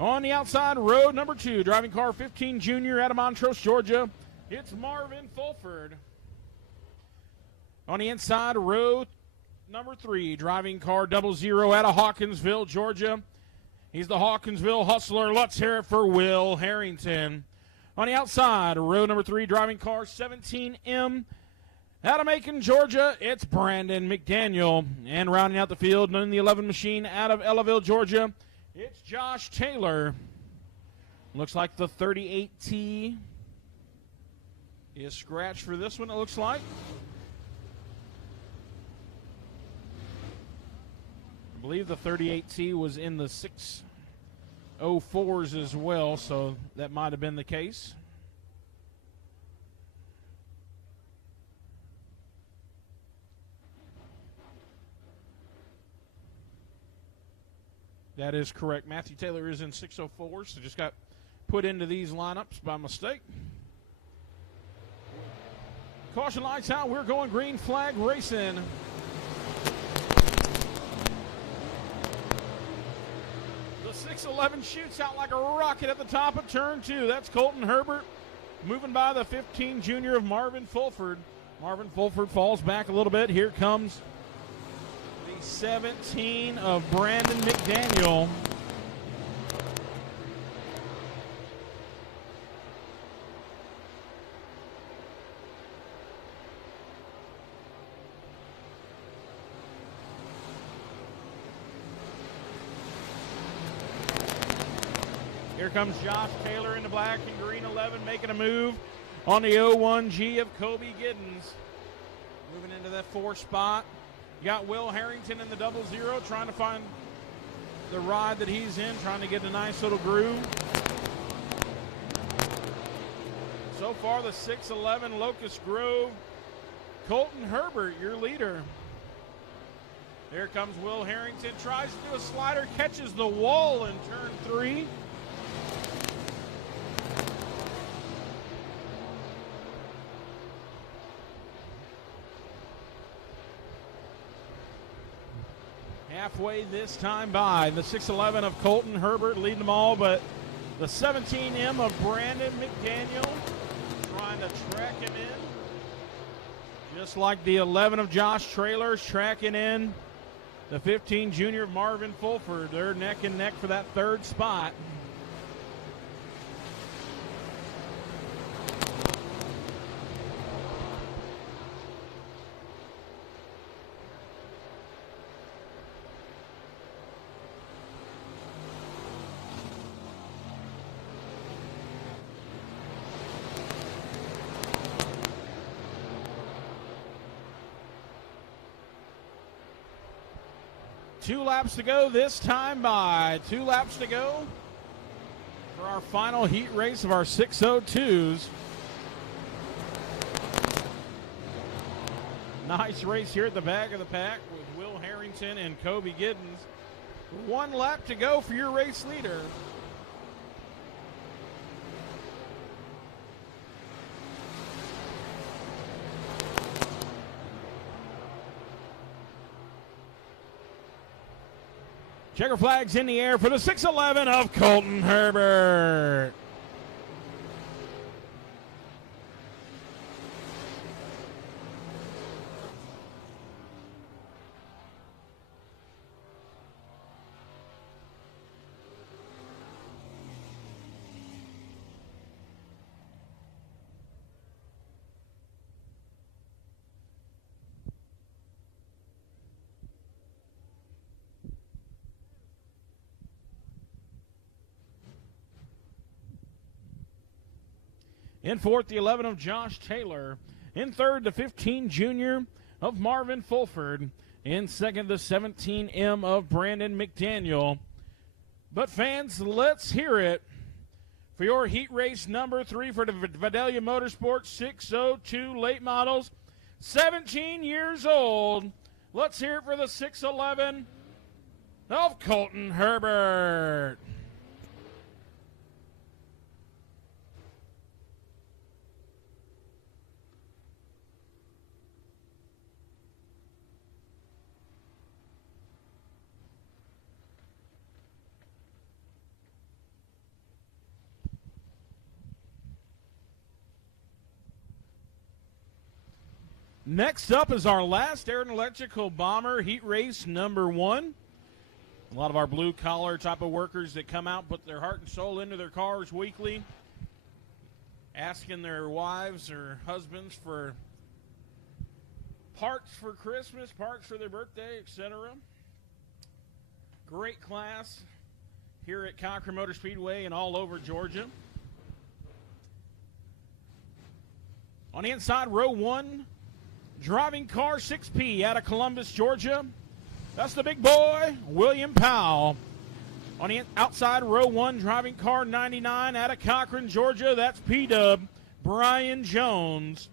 On the outside, row number 2, driving car 15 Junior out of Montrose, Georgia, it's Marvin Fulford. On the inside, row number 3, driving car 00 out of Hawkinsville, Georgia. He's the Hawkinsville Hustler. Let's hear it for Will Harrington. On the outside, row number 3, driving car 17M out of Macon, Georgia, it's Brandon McDaniel. And rounding out the field in the 11 machine out of Ellaville, Georgia, it's Josh Taylor. Looks like the 38T is scratched for this one, it looks like. I believe the 38T was in the 604s as well, so that might have been the case. That is correct. Matthew Taylor is in 604s, so just got put into these lineups by mistake. Caution lights out. We're going green flag racing. The 611 shoots out like a rocket at the top of turn 2. That's Colton Herbert moving by the 15 Junior of Marvin Fulford. Marvin Fulford falls back a little bit. Here comes 17 of Brandon McDaniel. Here comes Josh Taylor in the black and green 11 making a move on the 01G of Kobe Giddens. Moving into that 4 spot. You got Will Harrington in the 00 trying to find the ride that he's in, trying to get a nice little groove. So far, the 611 Locust Grove, Colton Herbert, your leader. There comes Will Harrington, tries to do a slider, catches the wall in turn 3. Halfway this time by. The 611 of Colton Herbert leading them all, but the 17M of Brandon McDaniel trying to track him in. Just like the 11 of Josh Trailers tracking in the 15 Junior of Marvin Fulford. They're neck and neck for that 3rd spot. Two laps to go this time by. 2 laps to go for our final heat race of our 602s. Nice race here at the back of the pack with Will Harrington and Kobe Giddens. 1 lap to go for your race leader. Checker flags in the air for the 611 of Colton Herbert. In 4th, the 11 of Josh Taylor. In 3rd, the 15 Junior of Marvin Fulford. In 2nd, the 17M of Brandon McDaniel. But fans, let's hear it for your heat race number 3 for the Vidalia Motorsports 602 late models. 17 years old. Let's hear it for the 611 of Colton Herbert. Next up is our last air and electrical bomber heat race number 1. A lot of our blue-collar type of workers that come out and put their heart and soul into their cars weekly, asking their wives or husbands for parts for Christmas, parts for their birthday, etc. Great class here at Cochran Motor Speedway and all over Georgia. On the inside, row 1, driving car 6P out of Columbus, Georgia. That's the big boy, William Powell. On the outside, row 1, driving car 99 out of Cochran, Georgia. That's P-Dub, Brian Jones.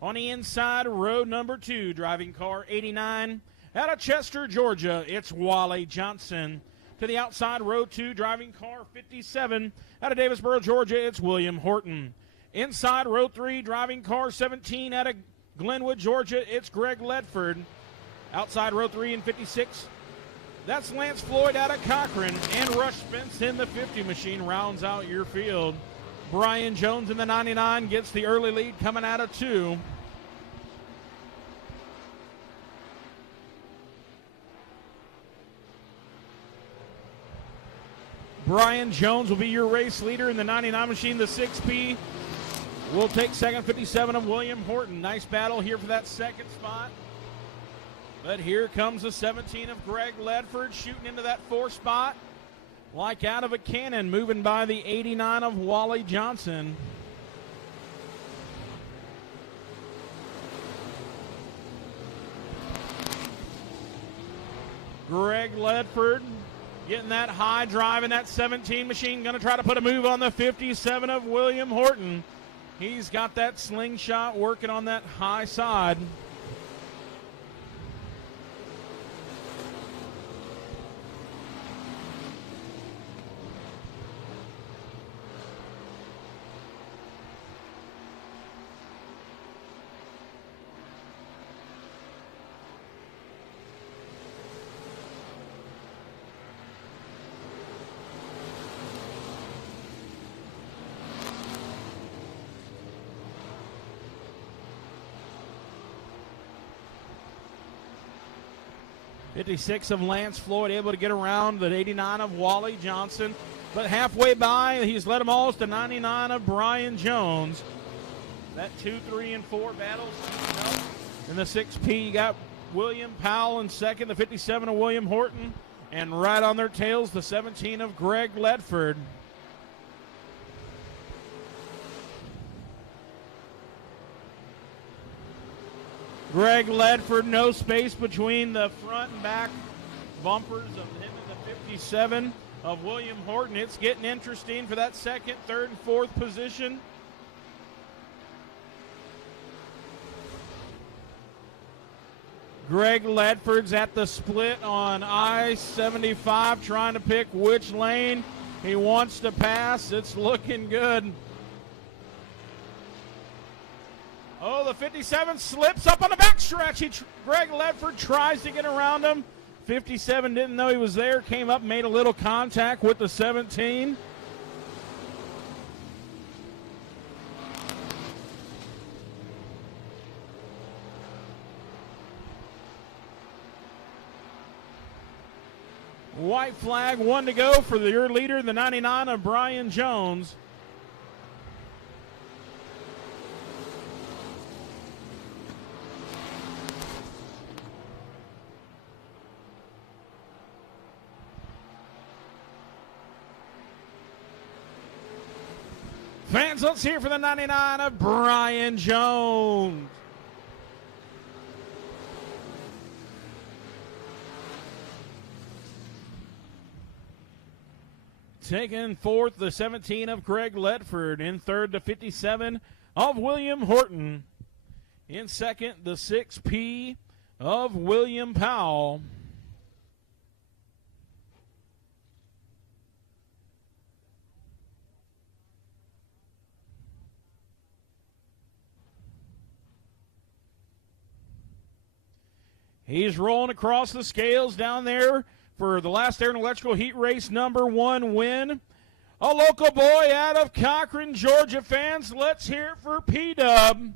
On the inside, row number 2, driving car 89 out of Chester, Georgia. It's Wally Johnson. To the outside, row 2, driving car 57 out of Davisboro, Georgia. It's William Horton. Inside, row 3, driving car 17 out of Glenwood, Georgia. It's Greg Ledford. Outside, row 3 and 56. That's Lance Floyd out of Cochran. And Rush Spence in the 50 machine rounds out your field. Brian Jones in the 99 gets the early lead coming out of 2. Brian Jones will be your race leader in the 99 machine. The 6P will take second, 57 of William Horton. Nice battle here for that second spot. But here comes the 17 of Greg Ledford shooting into that 4th spot. Like out of a cannon, moving by the 89 of Wally Johnson. Greg Ledford getting that high drive in that 17 machine. Going to try to put a move on the 57 of William Horton. He's got that slingshot working on that high side. '56 of Lance Floyd able to get around the 89 of Wally Johnson. But halfway by, he's led them all. It's the 99 of Brian Jones. That 2, 3, and 4 battles. In the 6P, you got William Powell in second, the 57 of William Horton. And right on their tails, the 17 of Greg Ledford. Greg Ledford, no space between the front and back bumpers of him and the 57 of William Horton. It's getting interesting for that second, third, and 4th position. Greg Ledford's at the split on I-75, trying to pick which lane he wants to pass. It's looking good. Oh, the 57 slips up on the backstretch. Greg Ledford tries to get around him. 57 didn't know he was there, came up, made a little contact with the 17. White flag, 1 to go for your leader, the 99 of Brian Jones. Fans, let's hear for the 99 of Brian Jones. Taking 4th, the 17 of Greg Ledford. In 3rd, the 57 of William Horton. In 2nd, the 6P of William Powell. He's rolling across the scales down there for the last air and electrical heat race number 1 win. A local boy out of Cochran, Georgia. Fans, let's hear it for P-Dub.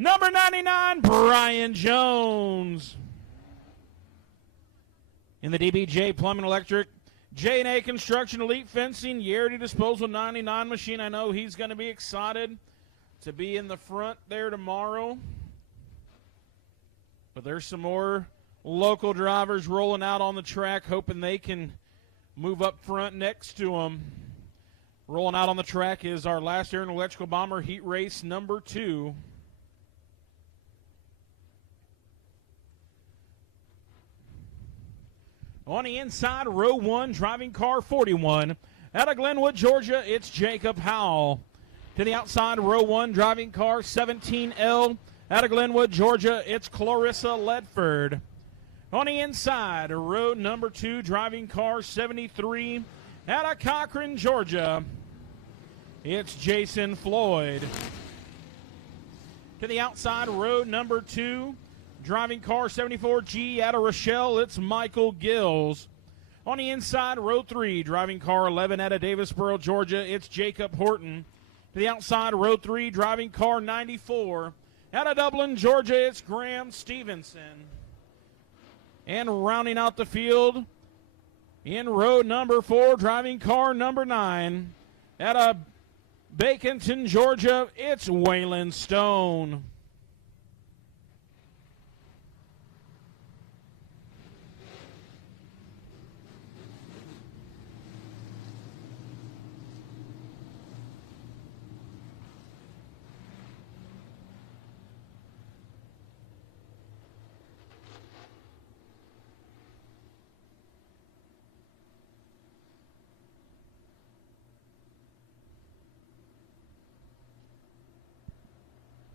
Number 99, Brian Jones. In the DBJ Plumbing Electric, J&A Construction, Elite Fencing, Yarity Disposal 99 machine. I know he's going to be excited to be in the front there tomorrow. But there's some more local drivers rolling out on the track, hoping they can move up front next to him. Rolling out on the track is our last year in Electrical Bomber Heat Race number 2. On the inside, row 1, driving car 41. Out of Glenwood, Georgia, it's Jacob Howell. To the outside, row 1, driving car 17L. Out of Glenwood, Georgia, it's Clarissa Ledford. On the inside, row number 2, driving car 73. Out of Cochran, Georgia, it's Jason Floyd. To the outside, row number 2, driving car 74G. Out of Rochelle, it's Michael Gills. On the inside, row 3, driving car 11. Out of Davisboro, Georgia, it's Jacob Horton. To the outside, row 3, driving car 94. Out of Dublin, Georgia, it's Graham Stevenson. And rounding out the field, in row number 4, driving car number 9. Out of Baconton, Georgia, it's Waylon Stone.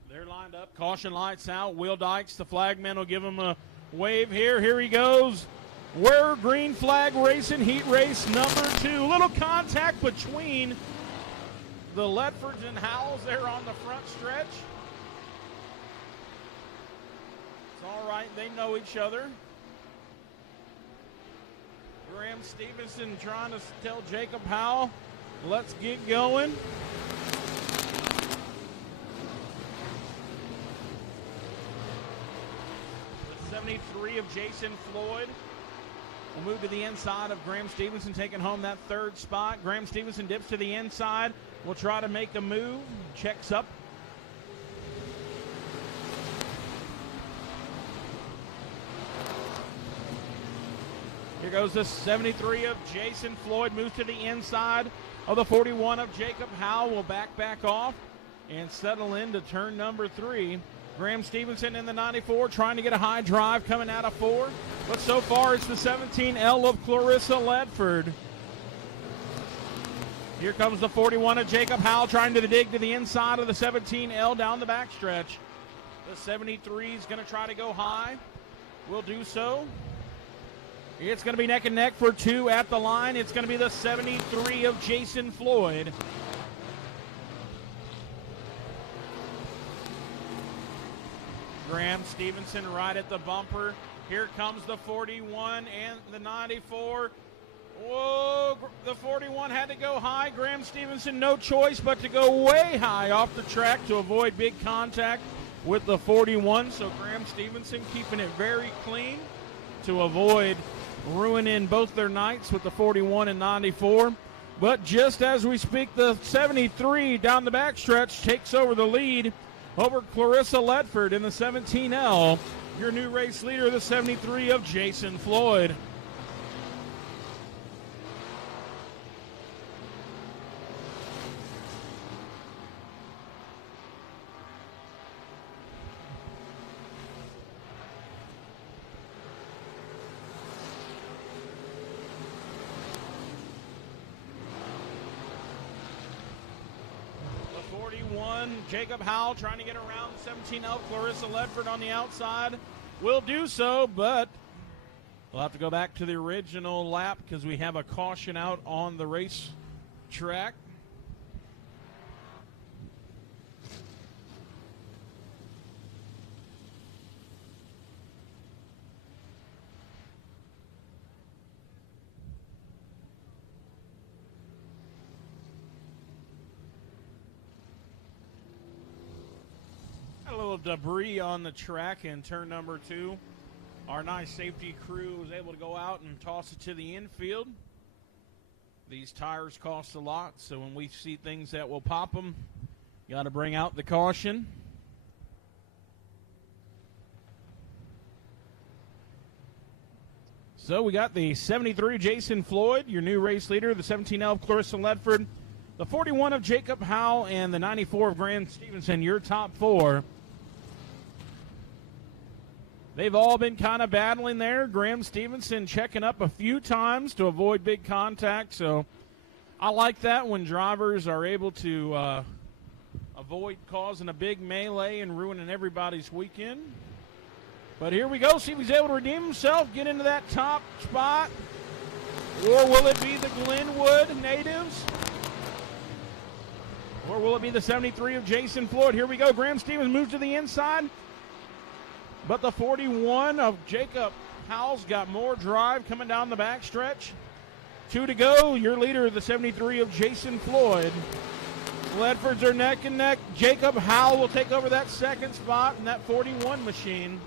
They're lined up. Caution lights out. Will Dykes, the flagman, will give him a wave here. Here he goes. We're green flag racing, heat race number 2. Little contact between the Ledfords and Howells there on the front stretch. It's all right. They know each other. Graham Stevenson trying to tell Jacob Howell, let's get going. The 73 of Jason Floyd will move to the inside of Graham Stevenson, taking home that 3rd spot. Graham Stevenson dips to the inside. Will try to make a move. Checks up. Here goes the 73 of Jason Floyd. Moves to the inside of the 41 of Jacob Howell. Will back off and settle into turn number 3. Graham Stevenson in the 94 trying to get a high drive coming out of 4. But so far it's the 17L of Clarissa Ledford. Here comes the 41 of Jacob Howell trying to dig to the inside of the 17L down the backstretch. The 73 is going to try to go high. Will do so. It's going to be neck and neck for 2 at the line. It's going to be the 73 of Jason Floyd. Graham Stevenson right at the bumper. Here comes the 41 and the 94. Whoa, the 41 had to go high. Graham Stevenson, no choice but to go way high off the track to avoid big contact with the 41. So Graham Stevenson keeping it very clean to avoid ruining both their nights with the 41 and 94. But just as we speak, the 73 down the backstretch takes over the lead over Clarissa Ledford in the 17L. Your new race leader, the 73 of Jason Floyd. Jacob Howell trying to get around 17L. Clarissa Ledford on the outside will do so, but we'll have to go back to the original lap because we have a caution out on the race track. A little debris on the track in turn number 2. Our nice safety crew was able to go out and toss it to the infield. These tires cost a lot, so when we see things that will pop them, you got to bring out the caution. So we got the 73 Jason Floyd, your new race leader, the 17L of Clarissa Ledford, the 41 of Jacob Howell, and the 94 of Graham Stevenson, your top 4. They've all been kind of battling there. Graham Stevenson checking up a few times to avoid big contact, so I like that when drivers are able to avoid causing a big melee and ruining everybody's weekend. But here we go. See if he's able to redeem himself, get into that top spot. Or will it be the Glenwood natives? Or will it be the 73 of Jason Floyd? Here we go. Graham Stevens moves to the inside. But the 41 of Jacob Howell's got more drive coming down the backstretch. 2 to go. Your leader, the 73 of Jason Floyd. Ledfords are neck and neck. Jacob Howell will take over that second spot in that 41 machine.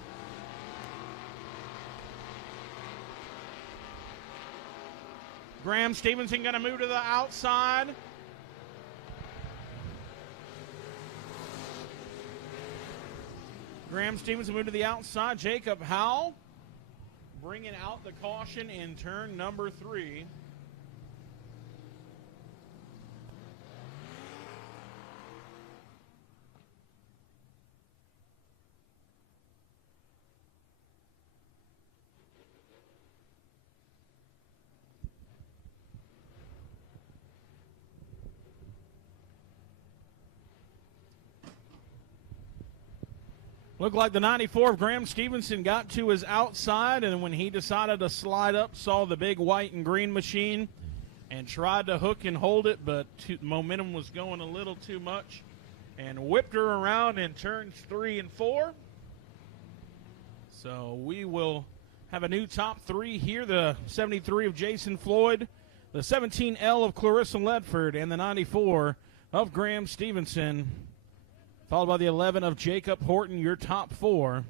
Graham Stevenson going to move to the outside. Graham Stevenson moved to the outside. Jacob Howell bringing out the caution in turn number 3. Looked like the 94 of Graham Stevenson got to his outside, and when he decided to slide up, saw the big white and green machine and tried to hook and hold it, but momentum was going a little too much and whipped her around in turns 3 and 4. So we will have a new top 3 here, the 73 of Jason Floyd, the 17L of Clarissa Ledford, and the 94 of Graham Stevenson, followed by the 11 of Jacob Horton, your top 4.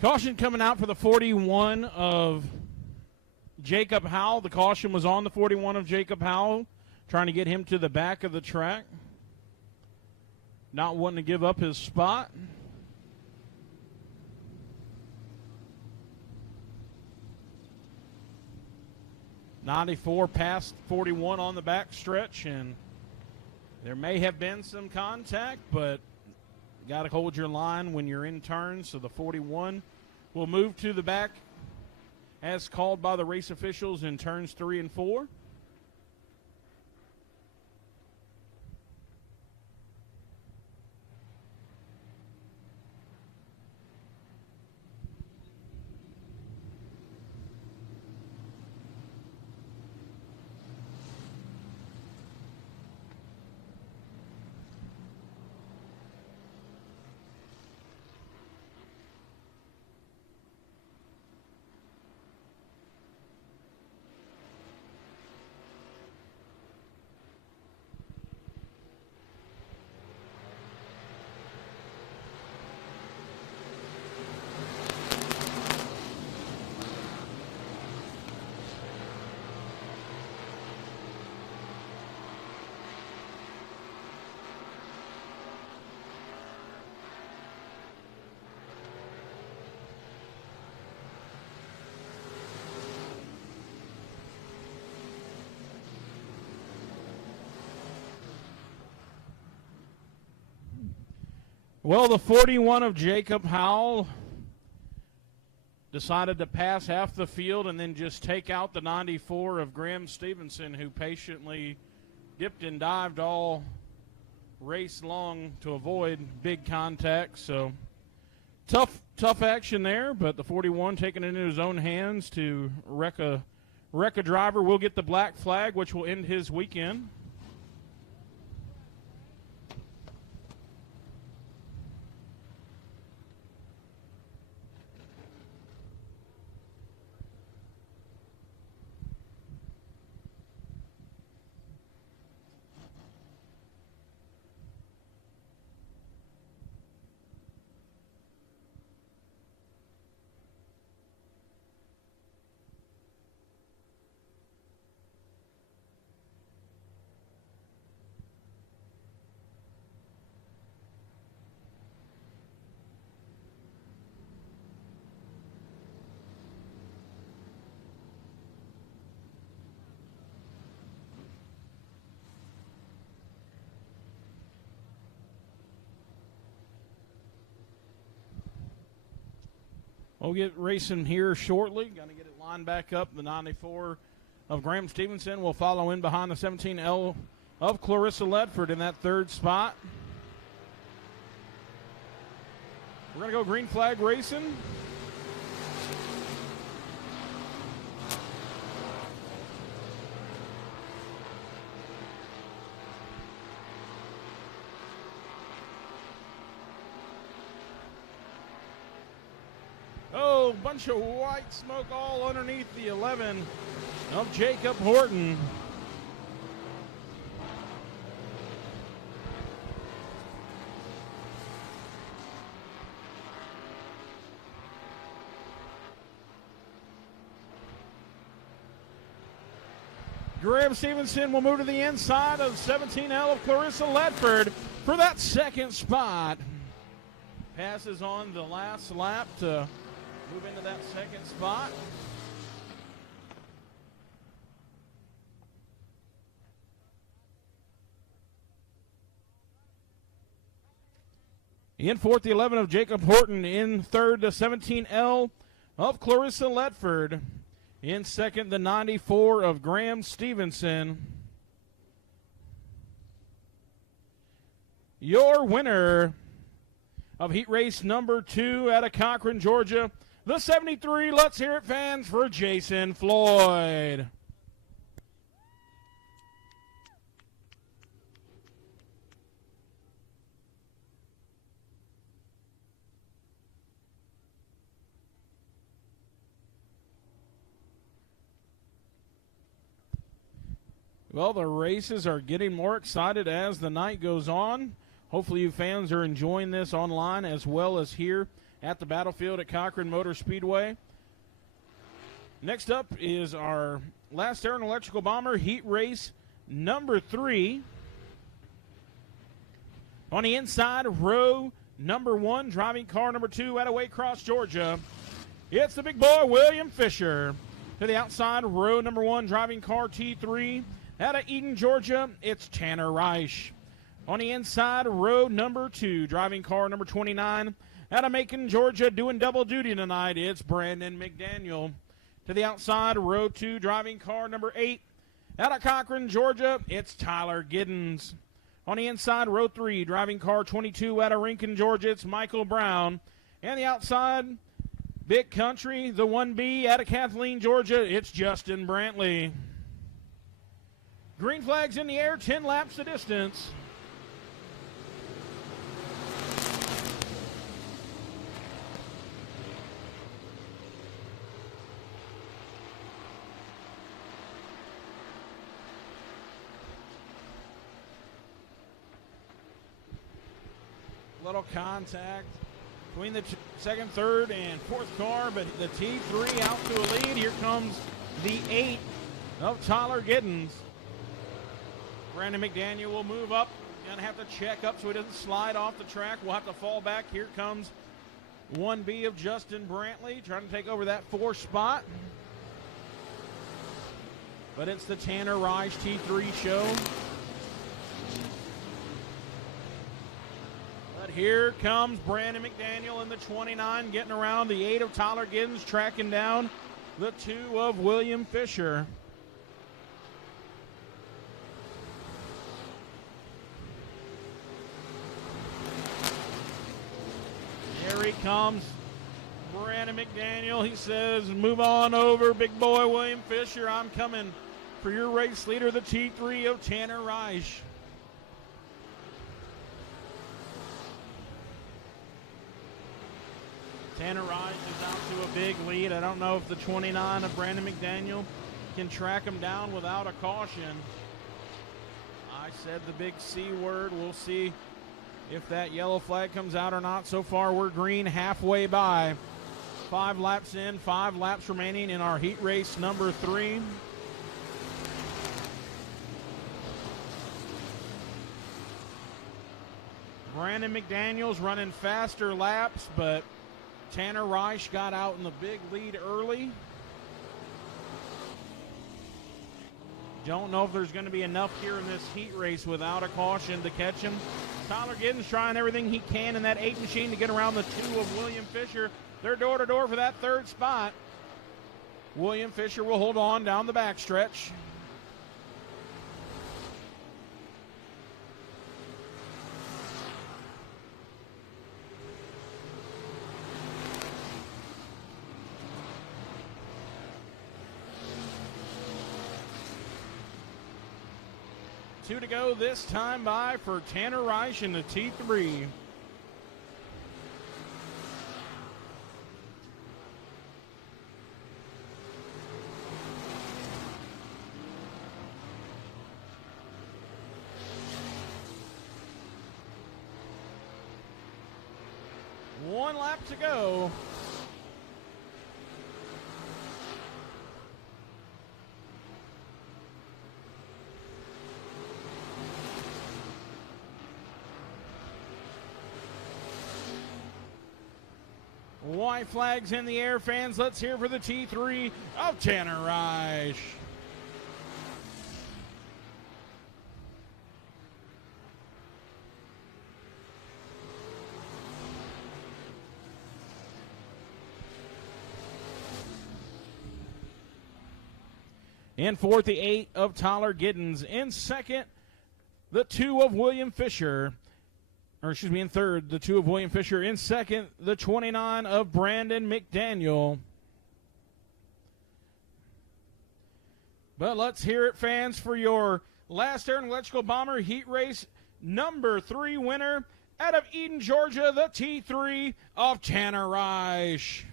Caution coming out for the 41 of Jacob Howell. The caution was on the 41 of Jacob Howell, trying to get him to the back of the track. Not wanting to give up his spot. '94 past 41 on the back stretch, and there may have been some contact, but got to hold your line when you're in turn. So the 41 will move to the back as called by the race officials in turns 3 and 4. Well, the 41 of Jacob Howell decided to pass half the field and then just take out the 94 of Graham Stevenson, who patiently dipped and dived all race long to avoid big contact. So tough action there, but the 41 taking it into his own hands to wreck a driver. Will get the black flag, which will end his weekend. We'll get racing here shortly. Going to get it lined back up. The 94 of Graham Stevenson will follow in behind the 17L of Clarissa Ledford in that third spot. We're going to go green flag racing. Oh, bunch of white smoke all underneath the 11 of Jacob Horton. Graham Stevenson will move to the inside of 17L of Clarissa Ledford for that second spot. Passes on the last lap to move into that second spot. In fourth, the 11 of Jacob Horton. In third, the 17L of Clarissa Ledford. In second, the 94 of Graham Stevenson. Your winner of heat race number 2 out of Cochran, Georgia, the 73. Let's hear it, fans, for Jason Floyd. Well, the races are getting more excited as the night goes on. Hopefully you fans are enjoying this online as well as here at the battlefield at Cochran Motor Speedway. Next up is our Last Air and Electrical Bomber heat race number 3. On the inside, row number 1, driving car number 2 out of Waycross, Georgia. It's the big boy, William Fisher. To the outside, row number 1, driving car T3 out of Eden, Georgia. It's Tanner Reich. On the inside, row number 2, driving car number 29 out of Macon, Georgia, doing double duty tonight. It's Brandon McDaniel. To the outside, row 2, driving car number 8 out of Cochran, Georgia. It's Tyler Giddens. On the inside, row 3, driving car 22 out of Rincon, Georgia. It's Michael Brown. And the outside, Big Country, the 1B out of Kathleen, Georgia. It's Justin Brantley. Green flags in the air, 10 laps the distance. Little contact between the second, third, and fourth car, but the T3 out to a lead. Here comes the 8 of Tyler Giddens. Brandon McDaniel will move up. Gonna have to check up so he doesn't slide off the track. We'll have to fall back. Here comes 1B of Justin Brantley trying to take over that 4 spot. But it's the Tanner Reich T3 show. But here comes Brandon McDaniel in the 29, getting around the 8 of Tyler Giddens, tracking down the 2 of William Fisher. Here he comes, Brandon McDaniel. He says, move on over, big boy William Fisher. I'm coming for your race leader, the T3 of Tanner Reich. Tanner Reich is out to a big lead. I don't know if the 29 of Brandon McDaniel can track him down without a caution. I said the big C word. We'll see if that yellow flag comes out or not. So far, we're green halfway by. 5 laps in, 5 laps remaining in our heat race number 3. Brandon McDaniel's running faster laps, but Tanner Reich got out in the big lead early. Don't know if there's going to be enough here in this heat race without a caution to catch him. Tyler Giddens trying everything he can in that 8 machine to get around the 2 of William Fisher. They're door-to-door for that 3rd spot. William Fisher will hold on down the backstretch. Two to go this time by for Tanner Reich in the T3. One lap to go. White flags in the air, fans. Let's hear for the T3 of Tanner Reich. In 4th, the 8 of Tyler Giddens. In 2nd, the 2 of William Fisher. In 3rd, the 2 of William Fisher. In 2nd, the 29 of Brandon McDaniel. But let's hear it, fans, for your last Air and Electrical Bomber Heat Race number 3 winner out of Eden, Georgia, the T3 of Tanner Reich.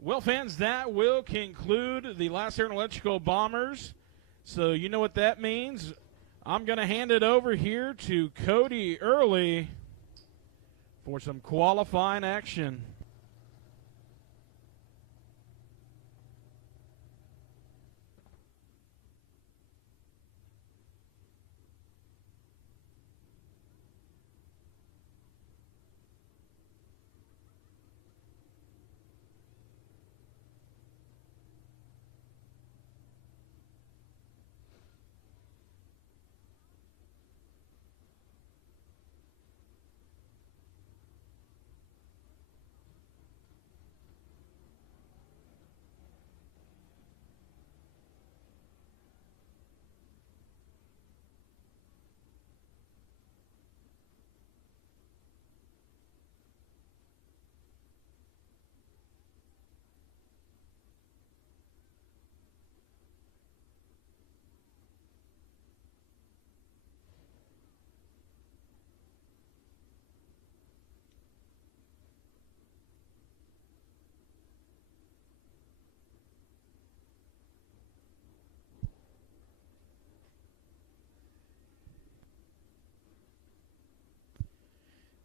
Well, fans, that will conclude the last Air and Electrical Bombers. So you know what that means. I'm going to hand it over here to Cody Early for some qualifying action.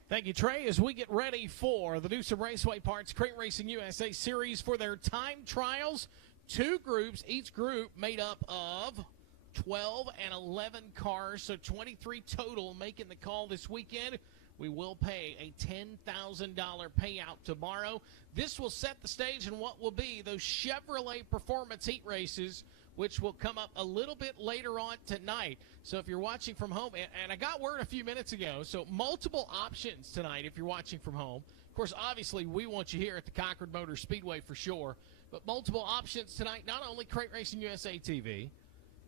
Thank you, Trey. As we get ready for the Newsom Raceway Parts Crate Racing USA Series for their time trials, 2 groups, each group made up of 12 and 11 cars, so 23 total making the call this weekend. We will pay a $10,000 payout tomorrow. This will set the stage in what will be those Chevrolet Performance Heat Races, which will come up a little bit later on tonight. So if you're watching from home, and I got word a few minutes ago, so multiple options tonight if you're watching from home. Of course, obviously, we want you here at the Cochran Motor Speedway for sure, but multiple options tonight, not only Crate Racing USA TV,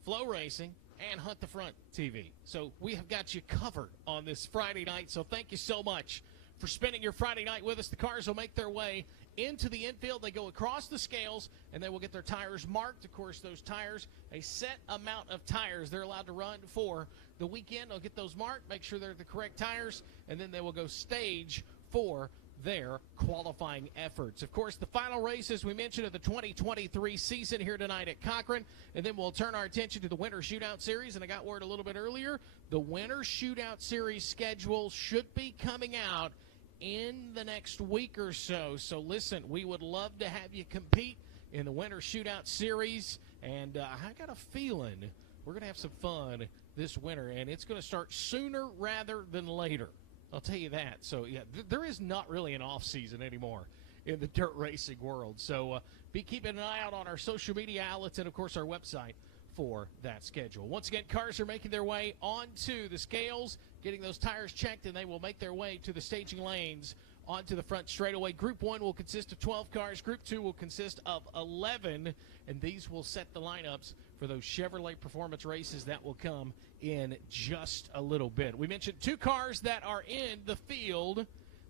FloRacing, and Hunt the Front TV. So we have got you covered on this Friday night, so thank you so much for spending your Friday night with us. The cars will make their way into the infield. They go across the scales, and they will get their tires marked. Of course, those tires, a set amount of tires they're allowed to run for the weekend. They'll get those marked, make sure they're the correct tires, and then they will go stage for their qualifying efforts. Of course, the final races we mentioned of the 2023 season here tonight at Cochran, and then we'll turn our attention to the Winter Shootout Series. And I got word a little bit earlier, the Winter Shootout Series schedule should be coming out in the next week or so. So listen, we would love to have you compete in the Winter Shootout Series, and I got a feeling we're going to have some fun this winter, and it's going to start sooner rather than later. I'll tell you that. So, yeah, there is not really an off-season anymore in the dirt racing world. So be keeping an eye out on our social media outlets and, of course, our website for that schedule. Once again, cars are making their way onto the scales, getting those tires checked, and they will make their way to the staging lanes onto the front straightaway. Group 1 will consist of 12 cars. Group 2 will consist of 11, and these will set the lineups for those Chevrolet Performance races that will come in just a little bit. We mentioned 2 cars that are in the field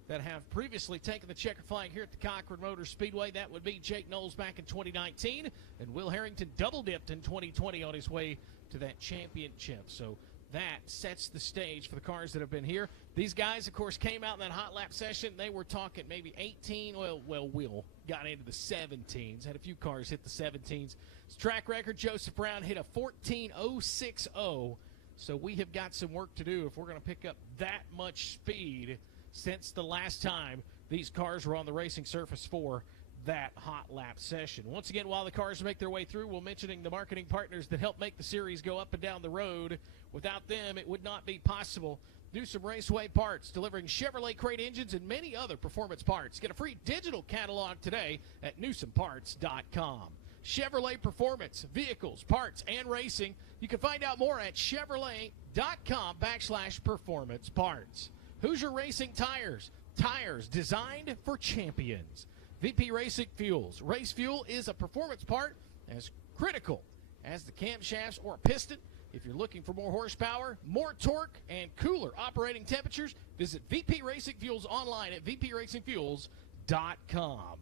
that have previously taken the checkered flag here at the Cochran Motor Speedway. That would be Jake Knowles back in 2019, and Will Harrington double-dipped in 2020 on his way to that championship. So that sets the stage for the cars that have been here. These guys, of course, came out in that hot lap session. They were talking maybe 18. Will got into the 17s. Had a few cars hit the 17s. His track record, Joseph Brown hit a 14.060. So we have got some work to do if we're going to pick up that much speed since the last time these cars were on the racing surface for that hot lap session. Once again, while the cars make their way through, we're mentioning the marketing partners that help make the series go up and down the road. Without them, it would not be possible. Newsom Raceway Parts, delivering Chevrolet crate engines and many other performance parts. Get a free digital catalog today at newsomparts.com. Chevrolet Performance, vehicles, parts, and racing. You can find out more at chevrolet.com/performance parts. Hoosier Racing Tires, tires designed for champions. VP Racing Fuels. Race fuel is a performance part as critical as the camshafts or a piston. If you're looking for more horsepower, more torque, and cooler operating temperatures, visit VP Racing Fuels online at vpracingfuels.com.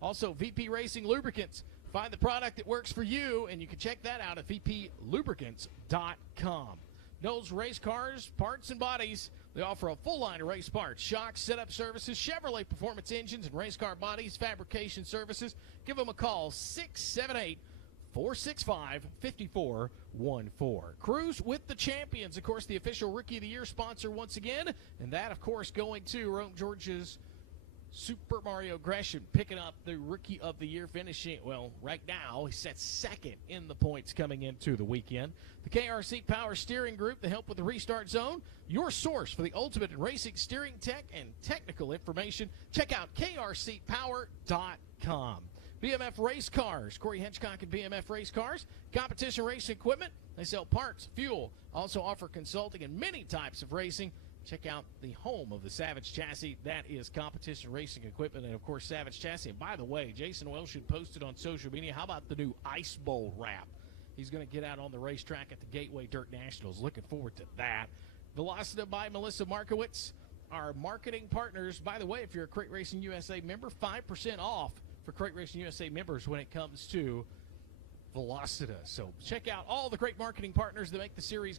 Also, VP Racing Lubricants. Find the product that works for you, and you can check that out at vplubricants.com. Knowles Race Cars, Parts and Bodies. They offer a full line of race parts, shocks, setup services, Chevrolet Performance engines, and race car bodies, fabrication services. Give them a call, 678-465-5414. Cruise with the Champions, of course, the official Rookie of the Year sponsor once again. And that, of course, going to Rome, Georgia's Super Mario Gresham, picking up the Rookie of the Year, finishing, well, right now, he sets second in the points coming into the weekend. The KRC Power Steering Group, to help with the restart zone, your source for the ultimate in racing steering tech and technical information. Check out krcpower.com. BMF Race Cars, Corey Hitchcock and BMF Race Cars, competition racing equipment. They sell parts, fuel, also offer consulting and many types of racing. Check out the home of the Savage Chassis. That is competition racing equipment and, of course, Savage Chassis. And, by the way, Jason Welsh posted on social media, how about the new Ice Bowl wrap? He's going to get out on the racetrack at the Gateway Dirt Nationals. Looking forward to that. Velocita by Melissa Markowitz, our marketing partners. By the way, if you're a Crate Racing USA member, 5% off for Crate Racing USA members when it comes to Velocita. So check out all the great marketing partners that make the series